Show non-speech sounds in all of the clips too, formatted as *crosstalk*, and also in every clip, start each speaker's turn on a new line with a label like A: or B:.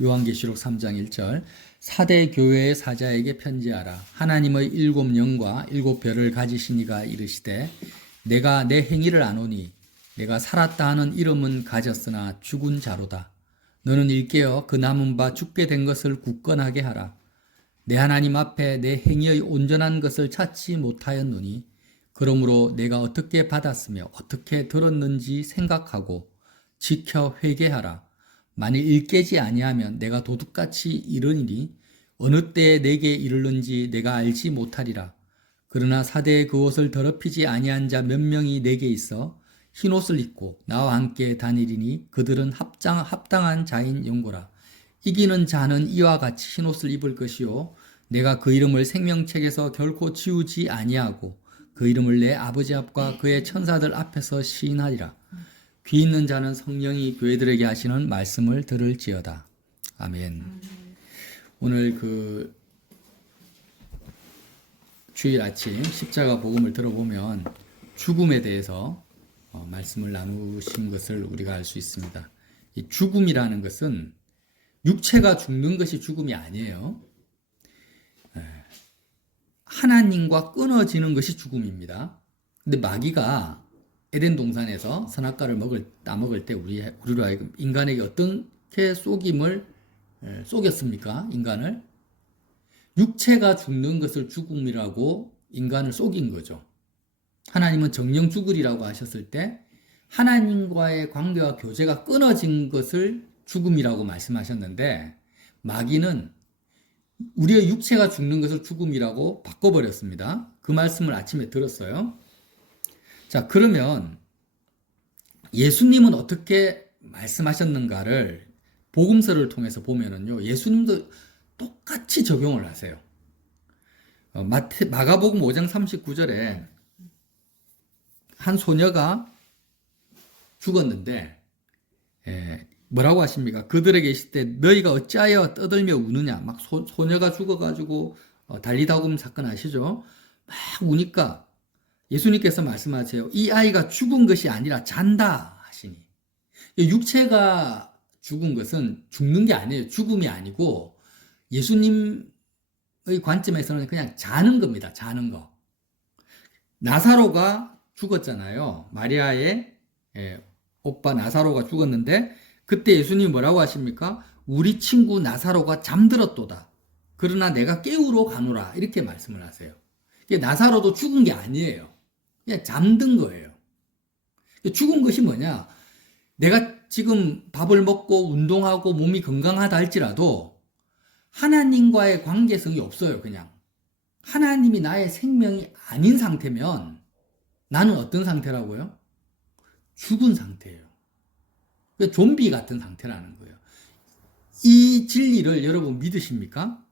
A: 요한계시록 3장 1절 사대 교회의 사자에게 편지하라. 하나님의 일곱 영과 일곱 별을 가지신 이가 이르시되 내가 내 행위를 아노니 내가 살았다 하는 이름은 가졌으나 죽은 자로다. 너는 일깨어 그 남은 바 죽게 된 것을 굳건하게 하라. 내 하나님 앞에 내 행위의 온전한 것을 찾지 못하였노니 그러므로 내가 어떻게 받았으며 어떻게 들었는지 생각하고 지켜 회개하라 만일 일깨지 아니하면 내가 도둑같이 이르니니 어느 때에 내게 이르는지 내가 알지 못하리라. 그러나 사대에 그 옷을 더럽히지 아니한 자 몇 명이 내게 있어 흰 옷을 입고 나와 함께 다니리니 그들은 합장, 합당한 자인 영고라. 이기는 자는 이와 같이 흰 옷을 입을 것이요 내가 그 이름을 생명책에서 결코 지우지 아니하고 그 이름을 내 아버지 앞과 그의 천사들 앞에서 시인하리라. 귀 있는 자는 성령이 교회들에게 하시는 말씀을 들을지어다. 아멘. 오늘 그 주일 아침 십자가 복음을 들어보면 죽음에 대해서 어, 말씀을 나누신 것을 우리가 알 수 있습니다. 이 죽음이라는 것은 육체가 죽는 것이 죽음이 아니에요. 에, 하나님과 끊어지는 것이 죽음입니다. 근데 마귀가 에덴 동산에서 선악과를 먹을 따먹을 때 우리 우리로 하여금 인간에게 어떻게 속임을 에, 속였습니까? 인간을 육체가 죽는 것을 죽음이라고 인간을 속인 거죠. 하나님은 정령 죽으리라고 하셨을 때 하나님과의 관계와 교제가 끊어진 것을 죽음이라고 말씀하셨는데 마귀는 우리의 육체가 죽는 것을 죽음이라고 바꿔버렸습니다. 그 말씀을 아침에 들었어요. 자, 그러면 예수님은 어떻게 말씀하셨는가를 복음서를 통해서 보면은요, 예수님도 똑같이 적용을 하세요. 어, 마태, 마가복음 5장 39절에 한 소녀가 죽었는데, 예, 뭐라고 하십니까? 그들에게 있을 때 너희가 어찌하여 떠들며 우느냐? 막 소, 소녀가 죽어가지고 어, 달리다금 사건 아시죠? 막 우니까 예수님께서 말씀하세요. 이 아이가 죽은 것이 아니라 잔다 하시니. 육체가 죽은 것은 죽는 게 아니에요. 죽음이 아니고 예수님의 관점에서는 그냥 자는 겁니다. 자는 거. 나사로가 죽었잖아요. 마리아의 예, 오빠 나사로가 죽었는데 그때 예수님이 뭐라고 하십니까? 우리 친구 나사로가 잠들었도다. 그러나 내가 깨우러 가노라. 이렇게 말씀을 하세요. 나사로도 죽은 게 아니에요. 그냥 잠든 거예요. 죽은 것이 뭐냐? 내가 지금 밥을 먹고 운동하고 몸이 건강하다 할지라도 하나님과의 관계성이 없어요, 그냥. 하나님이 나의 생명이 아닌 상태면 나는 어떤 상태라고요? 죽은 상태예요. 좀비 같은 상태라는 거예요. 이 진리를 여러분 믿으십니까?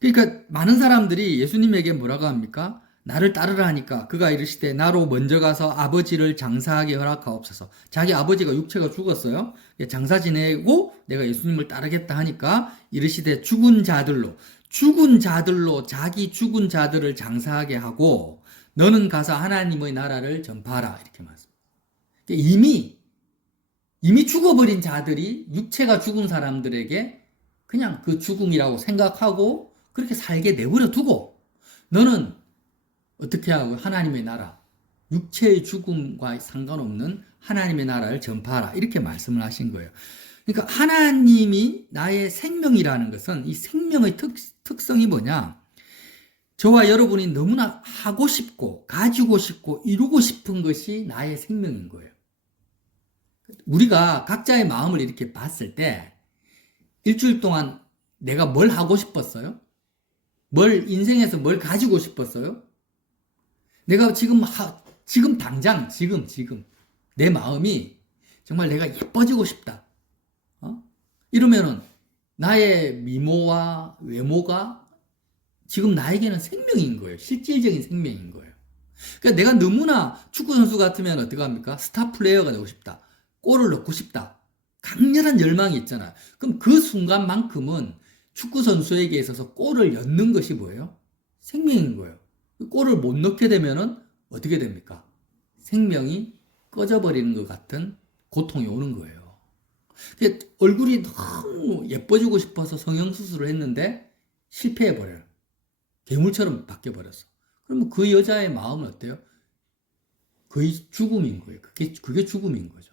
A: 그러니까 많은 사람들이 예수님에게 뭐라고 합니까? 나를 따르라 하니까 그가 이르시되 나로 먼저 가서 아버지를 장사하게 허락하옵소서. 자기 아버지가 육체가 죽었어요. 장사 지내고 내가 예수님을 따르겠다 하니까 이르시되 죽은 자들로 죽은 자들로 자기 죽은 자들을 장사하게 하고 너는 가서 하나님의 나라를 전파하라 이렇게 말씀. 이미 이미 죽어버린 자들이 육체가 죽은 사람들에게 그냥 그 죽음이라고 생각하고 그렇게 살게 내버려 두고 너는 어떻게 하고 하나님의 나라, 육체의 죽음과 상관없는 하나님의 나라를 전파하라. 이렇게 말씀을 하신 거예요. 그러니까 하나님이 나의 생명이라는 것은 이 생명의 특, 특성이 뭐냐? 저와 여러분이 너무나 하고 싶고, 가지고 싶고, 이루고 싶은 것이 나의 생명인 거예요. 우리가 각자의 마음을 이렇게 봤을 때, 일주일 동안 내가 뭘 하고 싶었어요? 뭘, 인생에서 뭘 가지고 싶었어요? 내가 지금 하, 지금 당장 지금 지금 내 마음이 정말 내가 예뻐지고 싶다. 어? 이러면은 나의 미모와 외모가 지금 나에게는 생명인 거예요. 실질적인 생명인 거예요. 그러니까 내가 너무나 축구 선수 같으면 어떻게 합니까? 스타 플레이어가 되고 싶다. 골을 넣고 싶다. 강렬한 열망이 있잖아. 그럼 그 순간만큼은 축구 선수에게 있어서 골을 넣는 것이 뭐예요? 생명인 거예요. 골을 못 넣게 되면은 어떻게 됩니까? 생명이 꺼져버리는 것 같은 고통이 오는 거예요. 근데 얼굴이 너무 예뻐지고 싶어서 성형수술을 했는데 실패해버려요. 괴물처럼 바뀌어버렸어. 그러면 그 여자의 마음은 어때요? 거의 죽음인 거예요. 그게, 그게 죽음인 거죠.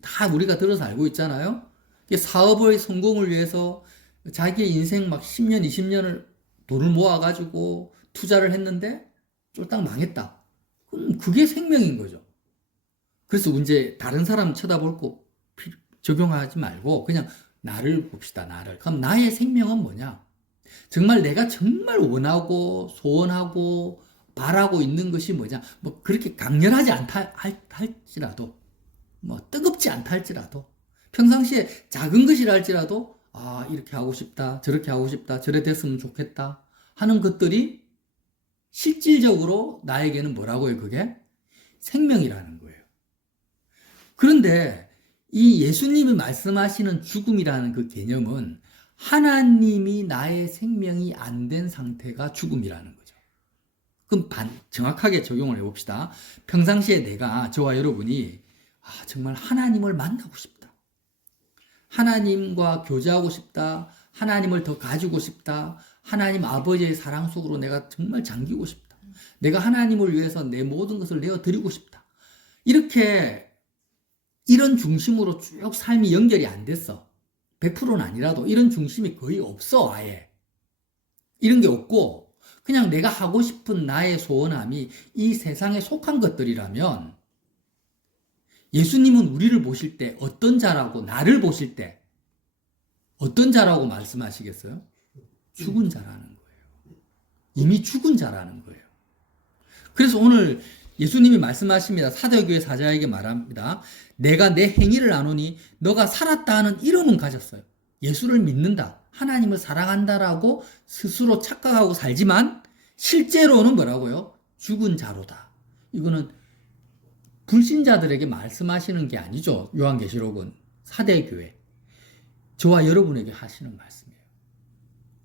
A: 다 우리가 들어서 알고 있잖아요. 사업의 성공을 위해서 자기의 인생 막 10년, 20년을 돈을 모아가지고 투자를 했는데 쫄딱 망했다. 그럼 그게 생명인 거죠. 그래서 이제 다른 사람 쳐다볼 거 필- 적용하지 말고 그냥 나를 봅시다. 나를. 그럼 나의 생명은 뭐냐? 정말 내가 정말 원하고 소원하고 바라고 있는 것이 뭐냐? 뭐 그렇게 강렬하지 않다 할- 할지라도 뭐 뜨겁지 않다 할지라도 평상시에 작은 것이라 할지라도 아 이렇게 하고 싶다 저렇게 하고 싶다 저래 됐으면 좋겠다 하는 것들이 실질적으로 나에게는 뭐라고요 그게 생명이라는 거예요 그런데 이 예수님이 말씀하시는 죽음이라는 그 개념은 하나님이 나의 생명이 안 된 상태가 죽음이라는 거죠. 그럼 반, 정확하게 적용을 해봅시다. 평상시에 내가, 저와 여러분이, 아, 정말 하나님을 만나고 싶다. 하나님과 교제하고 싶다. 하나님을 더 가지고 싶다. 하나님 아버지의 사랑 속으로 내가 정말 잠기고 싶다. 내가 하나님을 위해서 내 모든 것을 내어 드리고 싶다. 이렇게 이런 중심으로 쭉 삶이 연결이 안 됐어. 100%는 아니라도 이런 중심이 거의 없어, 아예. 이런 게 없고, 그냥 내가 하고 싶은 나의 소원함이 이 세상에 속한 것들이라면, 예수님은 우리를 보실 때 어떤 자라고, 나를 보실 때 어떤 자라고 말씀하시겠어요? 죽은 자라는 거예요. 이미 죽은 자라는 거예요. 그래서 오늘 예수님이 말씀하십니다. 사도교회 사자에게 말합니다. 내가 내 행위를 아노니 너가 살았다 하는 이름은 가졌어요. 예수를 믿는다. 하나님을 사랑한다라고 스스로 착각하고 살지만 실제로는 뭐라고요? 죽은 자로다. 이거는 불신자들에게 말씀하시는 게 아니죠. 요한계시록은 사대교회. 저와 여러분에게 하시는 말씀이에요.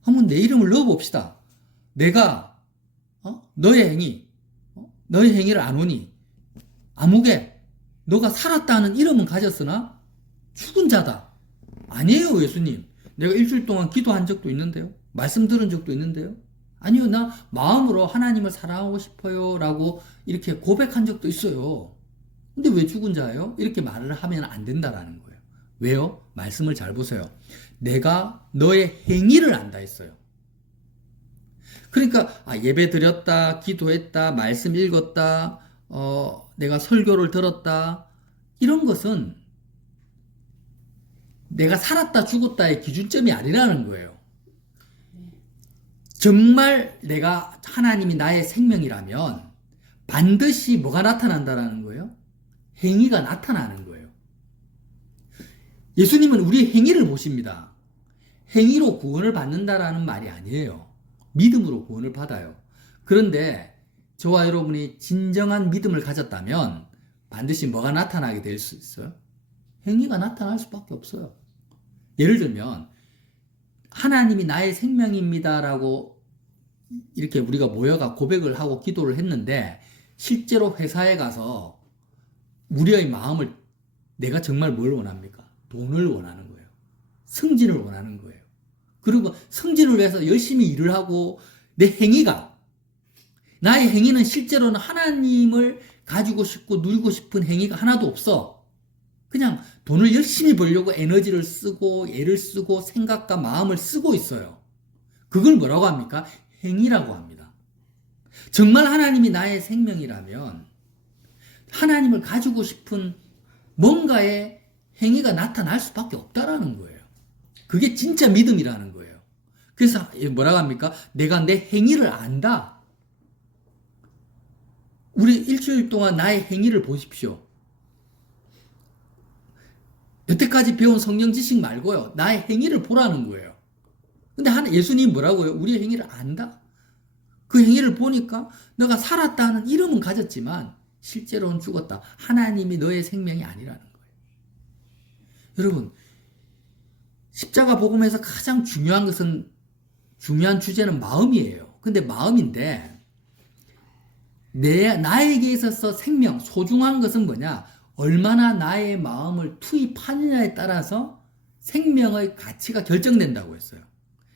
A: 한번 내 이름을 넣어봅시다. 내가 어? 너의 행위, 어? 너의 행위를 아노니 아무개 너가 살았다는 이름은 가졌으나 죽은 자다. 아니에요, 예수님. 내가 일주일 동안 기도한 적도 있는데요. 말씀 들은 적도 있는데요. 아니요, 나 마음으로 하나님을 사랑하고 싶어요. 라고 이렇게 고백한 적도 있어요. 근데 왜 죽은 자예요? 이렇게 말을 하면 안 된다라는 거예요. 왜요? 말씀을 잘 보세요. 내가 너의 행위를 안다 했어요. 그러니까 아, 예배 드렸다, 기도했다, 말씀 읽었다, 어, 내가 설교를 들었다 이런 것은 내가 살았다 죽었다의 기준점이 아니라는 거예요. 정말 내가 하나님이 나의 생명이라면 반드시 뭐가 나타난다라는 거예요? 행위가 나타나는 거예요. 예수님은 우리 행위를 보십니다. 행위로 구원을 받는다라는 말이 아니에요. 믿음으로 구원을 받아요. 그런데 저와 여러분이 진정한 믿음을 가졌다면 반드시 뭐가 나타나게 될 수 있어요? 행위가 나타날 수밖에 없어요. 예를 들면 하나님이 나의 생명입니다라고 이렇게 우리가 모여가 고백을 하고 기도를 했는데 실제로 회사에 가서 우리의 마음을 내가 정말 뭘 원합니까? 돈을 원하는 거예요. 승진을 원하는 거예요. 그리고 승진을 위해서 열심히 일을 하고 내 행위가 나의 행위는 실제로는 하나님을 가지고 싶고 누리고 싶은 행위가 하나도 없어. 그냥 돈을 열심히 벌려고 에너지를 쓰고 애를 쓰고 생각과 마음을 쓰고 있어요. 그걸 뭐라고 합니까? 행위라고 합니다. 정말 하나님이 나의 생명이라면 하나님을 가지고 싶은 뭔가의 행위가 나타날 수밖에 없다라는 거예요. 그게 진짜 믿음이라는 거예요. 그래서 뭐라고 합니까? 내가 내 행위를 안다. 우리 일주일 동안 나의 행위를 보십시오. 여태까지 배운 성경 지식 말고요. 나의 행위를 보라는 거예요. 근데 하나 예수님 뭐라고요? 우리의 행위를 안다. 그 행위를 보니까 너가 살았다는 이름은 가졌지만 실제로는 죽었다. 하나님이 너의 생명이 아니라는 거예요. 여러분, 십자가 복음에서 가장 중요한 것은 중요한 주제는 마음이에요. 근데 마음인데 내 나에게 있어서 생명 소중한 것은 뭐냐? 얼마나 나의 마음을 투입하느냐에 따라서 생명의 가치가 결정된다고 했어요.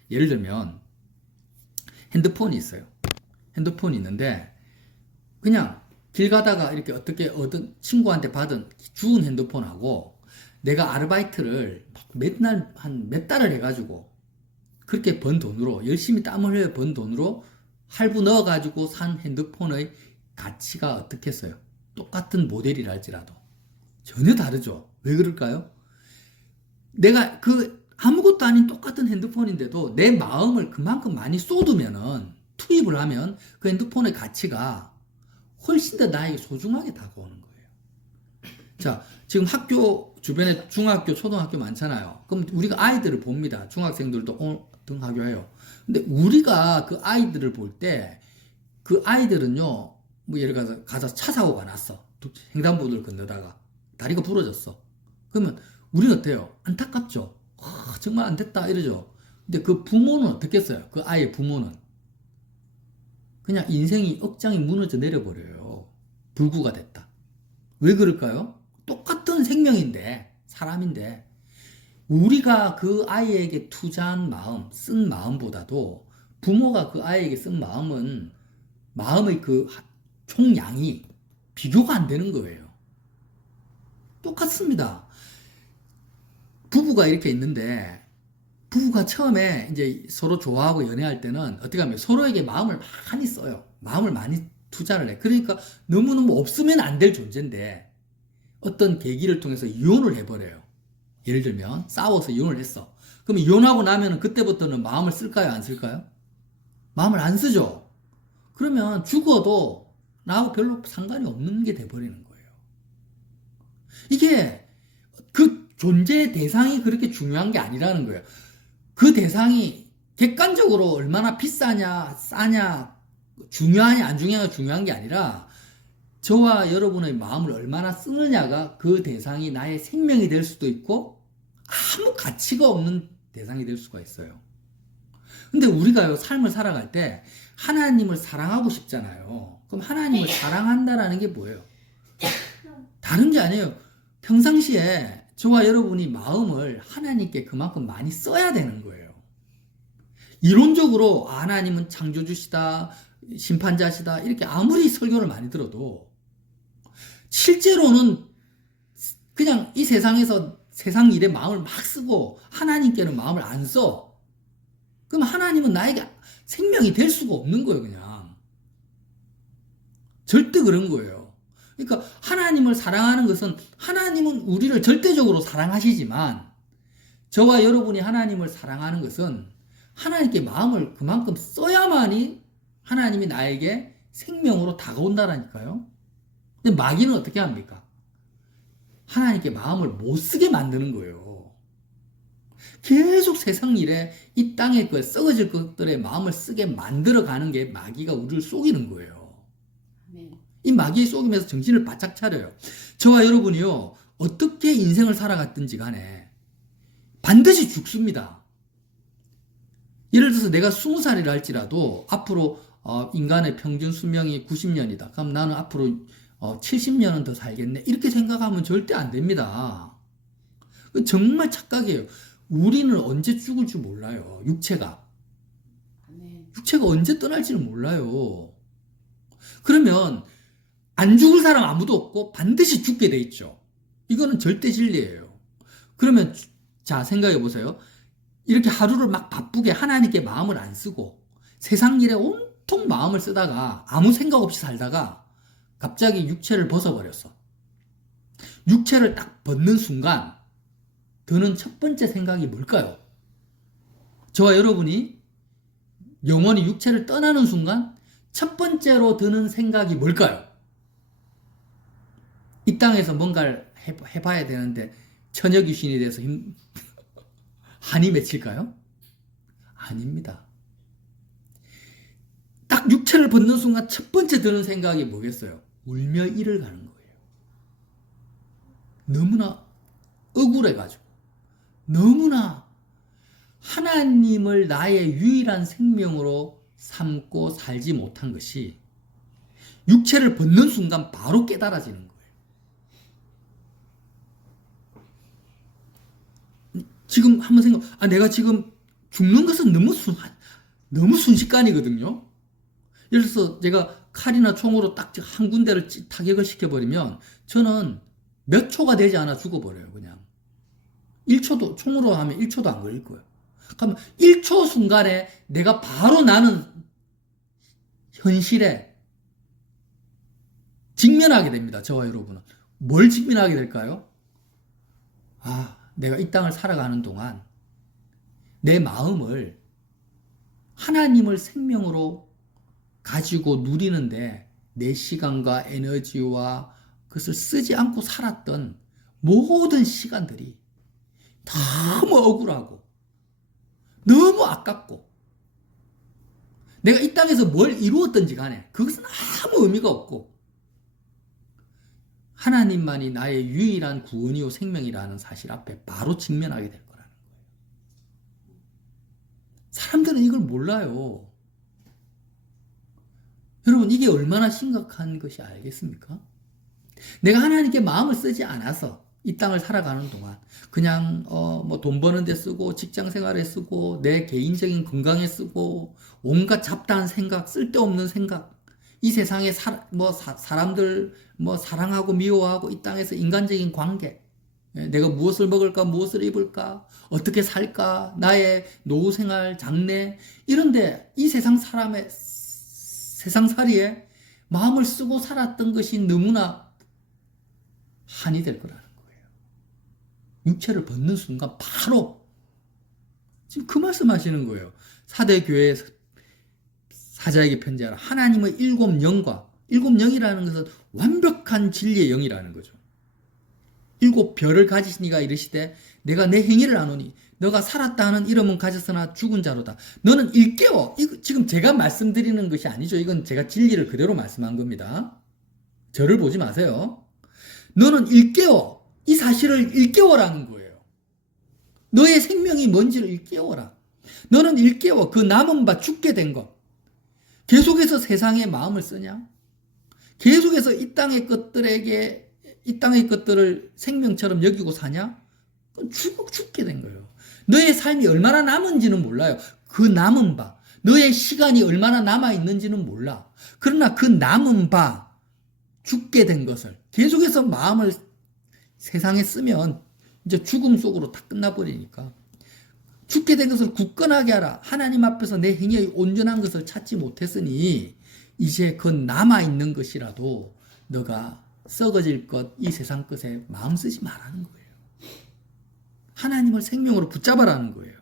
A: 예를 들면 핸드폰이 있어요. 핸드폰이 있는데 그냥 길 가다가 이렇게 어떻게 얻은 친구한테 받은 주운 핸드폰하고 내가 아르바이트를 몇날 한 몇 달을 해가지고 그렇게 번 돈으로 열심히 땀을 흘려 번 돈으로 할부 넣어가지고 산 핸드폰의 가치가 어떻겠어요? 똑같은 모델이라 할지라도 전혀 다르죠. 왜 그럴까요? 내가 그 아무것도 아닌 똑같은 핸드폰인데도 내 마음을 그만큼 많이 쏟으면은 투입을 하면 그 핸드폰의 가치가 훨씬 더 나에게 소중하게 다가오는 거예요. 자, 지금 학교 주변에 중학교, 초등학교 많잖아요. 그럼 우리가 아이들을 봅니다. 중학생들도 오늘 등하교해요. 근데 우리가 그 아이들을 볼 때 그 아이들은요, 뭐 예를 들어서 가서 차 사고가 났어. 횡단보도를 건너다가 다리가 부러졌어. 그러면 우리는 어때요? 안타깝죠. 아, 정말 안 됐다 이러죠. 근데 그 부모는 어떻겠어요? 그 아이의 부모는 그냥 인생이 억장이 무너져 내려버려요. 불구가 됐다. 왜 그럴까요? 똑같은 생명인데 사람인데 우리가 그 아이에게 투자한 마음, 쓴 마음보다도 부모가 그 아이에게 쓴 마음은 마음의 그 총량이 비교가 안 되는 거예요. 똑같습니다. 부부가 이렇게 있는데 부부가 처음에 이제 서로 좋아하고 연애할 때는 어떻게 하면 서로에게 마음을 많이 써요. 마음을 많이 투자를 해. 그러니까 너무너무 없으면 안 될 존재인데 어떤 계기를 통해서 이혼을 해버려요. 예를 들면 싸워서 이혼을 했어. 그럼 이혼하고 나면은 그때부터는 마음을 쓸까요? 안 쓸까요? 마음을 안 쓰죠. 그러면 죽어도 나하고 별로 상관이 없는 게 돼버리는 거예요. 이게 그 존재의 대상이 그렇게 중요한 게 아니라는 거예요. 그 대상이 객관적으로 얼마나 비싸냐, 싸냐, 중요하냐, 안 중요하냐 중요한 게 아니라 저와 여러분의 마음을 얼마나 쓰느냐가 그 대상이 나의 생명이 될 수도 있고 아무 가치가 없는 대상이 될 수가 있어요. 근데 우리가요, 삶을 살아갈 때 하나님을 사랑하고 싶잖아요. 그럼 하나님을 사랑한다라는 게 뭐예요? *laughs* 다른 게 아니에요. 평상시에 저와 여러분이 마음을 하나님께 그만큼 많이 써야 되는 거예요. 이론적으로 아, 하나님은 창조주시다, 심판자시다, 이렇게 아무리 설교를 많이 들어도 실제로는 그냥 이 세상에서 세상 일에 마음을 막 쓰고 하나님께는 마음을 안 써. 그럼 하나님은 나에게 생명이 될 수가 없는 거예요, 그냥. 절대 그런 거예요. 그러니까 하나님을 사랑하는 것은 하나님은 우리를 절대적으로 사랑하시지만 저와 여러분이 하나님을 사랑하는 것은 하나님께 마음을 그만큼 써야만이 하나님이 나에게 생명으로 다가온다라니까요. 근데 마귀는 어떻게 합니까? 하나님께 마음을 못 쓰게 만드는 거예요. 계속 세상 일에 이 땅에 그 썩어질 것들에 마음을 쓰게 만들어 가는 게 마귀가 우리를 속이는 거예요. 이 마귀의 속임에서 정신을 바짝 차려요. 저와 여러분이요, 어떻게 인생을 살아갔든지 간에 반드시 죽습니다. 예를 들어서 내가 20살이라 할지라도 앞으로 어, 인간의 평균 수명이 90년이다. 그럼 나는 앞으로 어, 70년은 더 살겠네. 이렇게 생각하면 절대 안 됩니다. 정말 착각이에요. 우리는 언제 죽을 줄 몰라요. 육체가. 육체가 언제 떠날지는 몰라요. 그러면 안 죽을 사람 아무도 없고 반드시 죽게 돼 있죠. 이거는 절대 진리예요. 그러면 자 생각해 보세요. 이렇게 하루를 막 바쁘게 하나님께 마음을 안 쓰고 세상 일에 온통 마음을 쓰다가 아무 생각 없이 살다가 갑자기 육체를 벗어버렸어. 육체를 딱 벗는 순간 드는 첫 번째 생각이 뭘까요? 저와 여러분이 영원히 육체를 떠나는 순간 첫 번째로 드는 생각이 뭘까요? 이 땅에서 뭔가를 해봐 야 되는데 처녀 귀신이 돼서 힘, *laughs* 한이 맺힐까요? 아닙니다. 딱 육체를 벗는 순간 첫 번째 드는 생각이 뭐겠어요? 울며 일을 가는 거예요. 너무나 억울해가지고, 너무나 하나님을 나의 유일한 생명으로 삼고 살지 못한 것이 육체를 벗는 순간 바로 깨달아지는 거예요. 지금 한번 생각, 아, 내가 지금 죽는 것은 너무 순, 너무 순식간이거든요. 예를 들어서 제가 칼이나 총으로 딱 한 군데를 찌- 타격을 시켜버리면 저는 몇 초가 되지 않아 죽어버려요, 그냥. 1초도, 총으로 하면 1초도 안 걸릴 거예요. 그러면 1초 순간에 내가 바로 나는 현실에 직면하게 됩니다, 저와 여러분은. 뭘 직면하게 될까요? 아, 내가 이 땅을 살아가는 동안 내 마음을 하나님을 생명으로 가지고 누리는데 내 시간과 에너지와 그것을 쓰지 않고 살았던 모든 시간들이 너무 억울하고 너무 아깝고 내가 이 땅에서 뭘 이루었던지 간에 그것은 아무 의미가 없고 하나님만이 나의 유일한 구원이요 생명이라는 사실 앞에 바로 직면하게 될 거라는 거예요. 사람들은 이걸 몰라요. 여러분, 이게 얼마나 심각한 것이 알겠습니까? 내가 하나님께 마음을 쓰지 않아서 이 땅을 살아가는 동안 그냥 어 뭐 돈 버는 데 쓰고 직장 생활에 쓰고 내 개인적인 건강에 쓰고 온갖 잡다한 생각 쓸데없는 생각 이 세상에 사, 뭐 사, 사람들 뭐 사랑하고 미워하고 이 땅에서 인간적인 관계 예, 내가 무엇을 먹을까 무엇을 입을까 어떻게 살까 나의 노후 생활 장래 이런데 이 세상 사람의 세상 살이에 마음을 쓰고 살았던 것이 너무나 한이 될 거라는 거예요. 육체를 벗는 순간 바로 지금 그 말씀 하시는 거예요. 사대 교회 사자에게 편지하라. 하나님의 일곱 영과 일곱 영이라는 것은 완벽한 진리의 영이라는 거죠. 일곱 별을 가지시니가 이르시되 내가 내 행위를 아노니 너가 살았다 하는 이름은 가졌으나 죽은 자로다. 너는 일깨워. 이거 지금 제가 말씀드리는 것이 아니죠. 이건 제가 진리를 그대로 말씀한 겁니다. 저를 보지 마세요. 너는 일깨워. 이 사실을 일깨워라는 거예요. 너의 생명이 뭔지를 일깨워라. 너는 일깨워. 그 남은 바 죽게 된 것. 계속해서 세상에 마음을 쓰냐? 계속해서 이 땅의 것들에게 이 땅의 것들을 생명처럼 여기고 사냐? 죽, 죽게 된 거예요. 너의 삶이 얼마나 남은지는 몰라요. 그 남은 바, 너의 시간이 얼마나 남아 있는지는 몰라. 그러나 그 남은 바, 죽게 된 것을 계속해서 마음을 세상에 쓰면 이제 죽음 속으로 다 끝나버리니까. 죽게 된 것을 굳건하게 하라. 하나님 앞에서 내 행위의 온전한 것을 찾지 못했으니 이제 그 남아 있는 것이라도 너가 썩어질 것, 이 세상 것에 마음 쓰지 말라는 거예요. 하나님을 생명으로 붙잡아라는 거예요.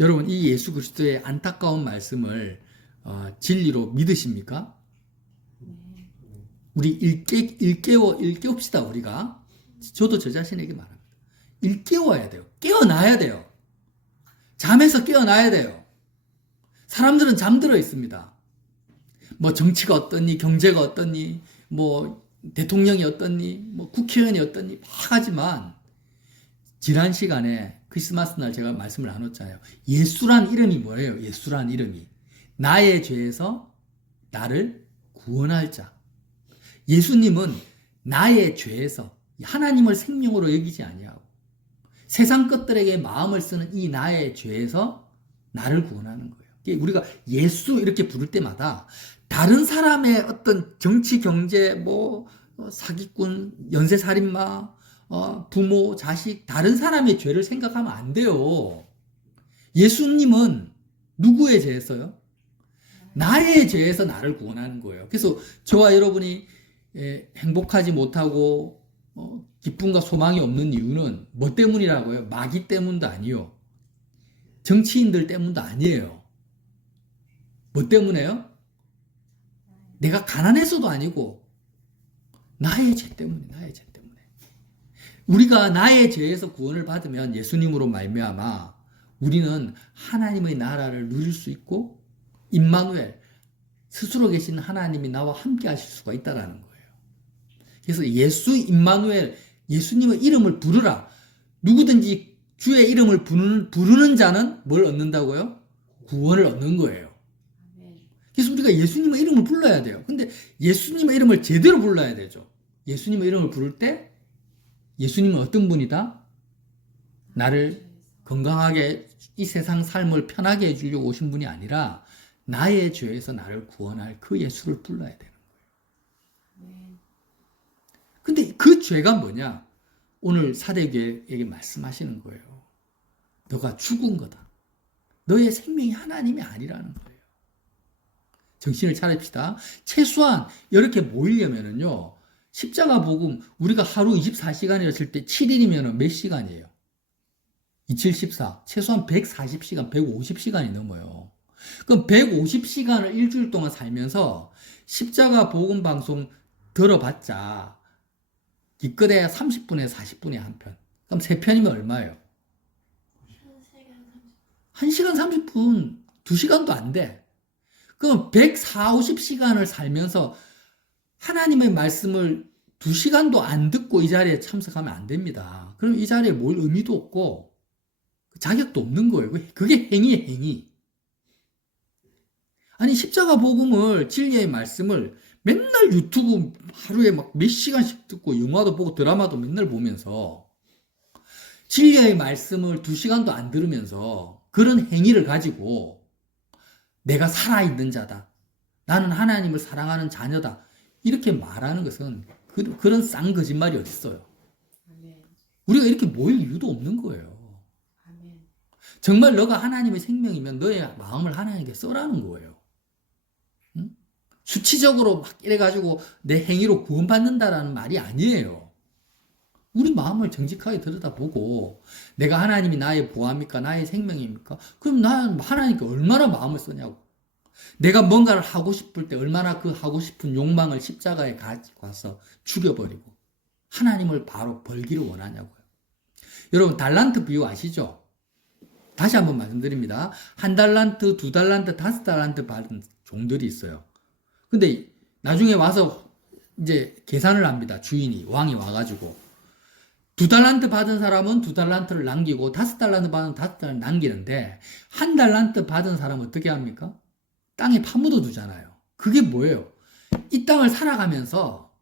A: 여러분, 이 예수 그리스도의 안타까운 말씀을 어, 진리로 믿으십니까? 우리 일깨, 일깨워, 일깨웁시다, 우리가. 저도 저 자신에게 말합니다. 일깨워야 돼요. 깨어나야 돼요. 잠에서 깨어나야 돼요. 사람들은 잠들어 있습니다. 뭐 정치가 어떻니, 경제가 어떻니, 뭐 대통령이 어떻니, 뭐 국회의원이 어떻니 막 하지만 지난 시간에 크리스마스 날 제가 말씀을 나눴잖아요. 예수란 이름이 뭐예요? 예수란 이름이 나의 죄에서 나를 구원할 자. 예수님은 나의 죄에서 하나님을 생명으로 여기지 아니하고 세상 것들에게 마음을 쓰는 이 나의 죄에서 나를 구원하는 거예요. 우리가 예수 이렇게 부를 때마다 다른 사람의 어떤 정치, 경제, 뭐 어, 사기꾼, 연쇄살인마, 어, 부모, 자식, 다른 사람의 죄를 생각하면 안 돼요. 예수님은 누구의 죄에서요? 나의 죄에서 나를 구원하는 거예요. 그래서 저와 여러분이 예, 행복하지 못하고 어, 기쁨과 소망이 없는 이유는 뭐 때문이라고요? 마귀 때문도 아니요. 정치인들 때문도 아니에요. 뭐 때문에요? 내가 가난해서도 아니고 나의 죄 때문에 나의 죄 때문에 우리가 나의 죄에서 구원을 받으면 예수님으로 말미암아 우리는 하나님의 나라를 누릴 수 있고 임마누엘 스스로 계신 하나님이 나와 함께 하실 수가 있다라는 거예요. 그래서 예수 임마누엘 예수님의 이름을 부르라. 누구든지 주의 이름을 부르는, 부르는 자는 뭘 얻는다고요? 구원을 얻는 거예요. 그래서 우리가 예수님의 이름을 불러야 돼요. 근데 예수님의 이름을 제대로 불러야 되죠. 예수님의 이름을 부를 때 예수님은 어떤 분이다? 나를 건강하게 이 세상 삶을 편하게 해주려고 오신 분이 아니라 나의 죄에서 나를 구원할 그 예수를 불러야 거예요. 근데 그 죄가 뭐냐? 오늘 사대교에게 말씀하시는 거예요. 너가 죽은 거다. 너의 생명이 하나님이 아니라는 거예요. 정신을 차립시다. 최소한 이렇게 모이려면은요. 십자가 복음 우리가 하루 24시간이었을 때 7일이면 몇 시간이에요? 2714 최소한 140시간, 150시간이 넘어요. 그럼 150시간을 일주일 동안 살면서 십자가 복음 방송 들어봤자 기껏해야 30분에 40분에 한 편. 그럼 세 편이면 얼마예요? 1시간 30분, 2시간도 안 돼. 그럼 140, 50시간을 살면서 하나님의 말씀을 2시간도 안 듣고 이 자리에 참석하면 안 됩니다. 그럼 이 자리에 뭘 의미도 없고 자격도 없는 거예요. 그게 행위의 행위. 아니 십자가 복음을 진리의 말씀을 맨날 유튜브 하루에 막 몇 시간씩 듣고 영화도 보고 드라마도 맨날 보면서 진리의 말씀을 두 시간도 안 들으면서 그런 행위를 가지고 내가 살아있는 자다. 나는 하나님을 사랑하는 자녀다. 이렇게 말하는 것은 그, 쌍 거짓말이 어딨어요. 우리가 이렇게 모일 이유도 없는 거예요. 정말 너가 하나님의 생명이면 너의 마음을 하나님께 써라는 거예요. 응? 수치적으로 막 이래가지고 내 행위로 구원받는다라는 말이 아니에요. 우리 마음을 정직하게 들여다보고 내가 하나님이 나의 보합니까? 나의 생명입니까? 그럼 나는 하나님께 얼마나 마음을 쓰냐고. 내가 뭔가를 하고 싶을 때 얼마나 그 하고 싶은 욕망을 십자가에 가지고 와서 죽여버리고 하나님을 바로 벌기를 원하냐고요. 여러분 달란트 비유 아시죠? 다시 한번 말씀드립니다. 한 달란트, 두 달란트, 다섯 달란트 받은 종들이 있어요. 근데 나중에 와서 이제 계산을 합니다. 주인이, 왕이 와가지고. 두 달란트 받은 사람은 두 달란트를 남기고 다섯 달란트 받은 다섯 달란트 남기는데 한 달란트 받은 사람은 어떻게 합니까? 땅에 파묻어 두잖아요. 그게 뭐예요? 이 땅을 살아가면서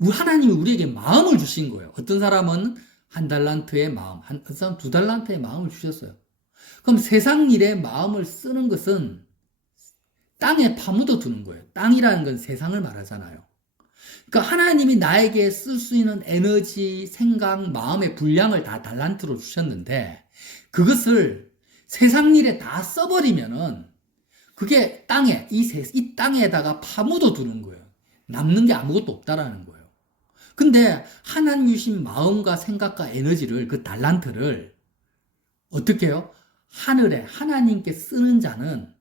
A: 하나님이 우리에게 마음을 주신 거예요. 어떤 사람은 한 달란트의 마음, 한 사람 두 달란트의 마음을 주셨어요. 그럼 세상 일에 마음을 쓰는 것은 땅에 파묻어 두는 거예요. 땅이라는 건 세상을 말하잖아요. 그러니까 하나님이 나에게 쓸 수 있는 에너지, 생각, 마음의 분량을 다 달란트로 주셨는데 그것을 세상 일에 다 써버리면은 그게 땅에 이, 세, 이 땅에다가 파묻어 두는 거예요. 남는 게 아무것도 없다라는 거예요. 근데 하나님 주신 마음과 생각과 에너지를 그 달란트를 어떻게 해요? 하늘에 하나님께 쓰는 자는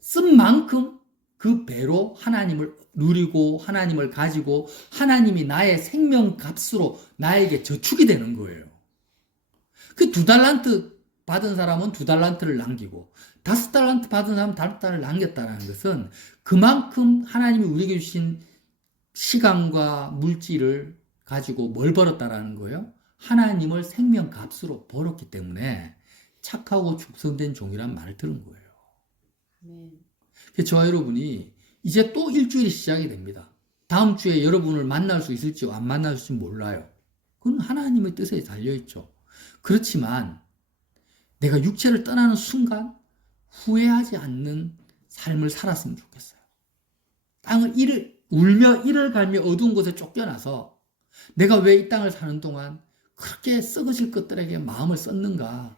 A: 쓴 만큼 그 배로 하나님을 누리고 하나님을 가지고 하나님이 나의 생명 값으로 나에게 저축이 되는 거예요. 그 두 달란트 받은 사람은 두 달란트를 남기고 다섯 달란트 받은 사람은 다섯 달을 남겼다는 것은 그만큼 하나님이 우리에게 주신 시간과 물질을 가지고 뭘 벌었다라는 거예요? 하나님을 생명 값으로 벌었기 때문에 착하고 축성된 종이란 말을 들은 거예요. 네. 저와 여러분이 이제 또 일주일이 시작이 됩니다. 다음 주에 여러분을 만날 수 있을지 안 만날 수 몰라요. 그건 하나님의 뜻에 달려있죠. 그렇지만 내가 육체를 떠나는 순간 후회하지 않는 삶을 살았으면 좋겠어요. 땅을 이를 울며 이를 갈며 어두운 곳에 쫓겨나서 내가 왜 이 땅을 사는 동안 그렇게 썩어질 것들에게 마음을 썼는가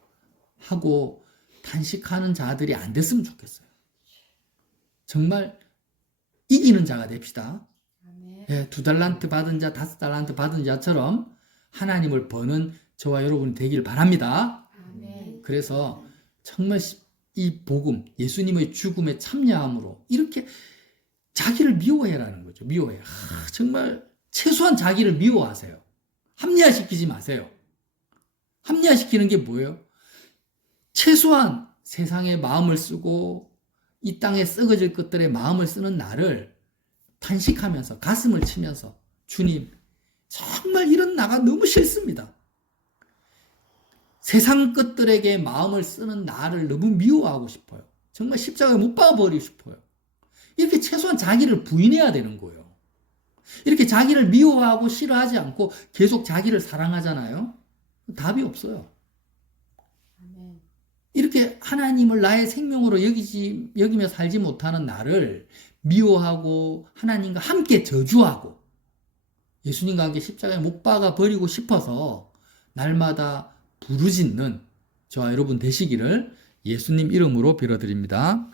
A: 하고 단식하는 자들이 안 됐으면 좋겠어요. 정말 이기는 자가 됩시다. 예, 두 달란트 받은 자, 다섯 달란트 받은 자처럼 하나님을 버는 저와 여러분이 되길 바랍니다. 그래서 정말 이 복음, 예수님의 죽음에 참여함으로 이렇게 자기를 미워해라는 거죠. 미워해. 아, 정말 최소한 자기를 미워하세요. 합리화시키지 마세요. 합리화시키는 게 뭐예요? 최소한 세상에 마음을 쓰고 이 땅에 썩어질 것들에 마음을 쓰는 나를 탄식하면서 가슴을 치면서 주님 정말 이런 나가 너무 싫습니다. 세상 것들에게 마음을 쓰는 나를 너무 미워하고 싶어요. 정말 십자가에 못 박아버리고 싶어요. 이렇게 최소한 자기를 부인해야 되는 거예요. 이렇게 자기를 미워하고 싫어하지 않고 계속 자기를 사랑하잖아요. 답이 없어요. 이렇게 하나님을 나의 생명으로 여기지, 여기며 살지 못하는 나를 미워하고 하나님과 함께 저주하고 예수님과 함께 십자가에 못 박아 버리고 싶어서 날마다 부르짖는 저와 여러분 되시기를 예수님 이름으로 빌어드립니다.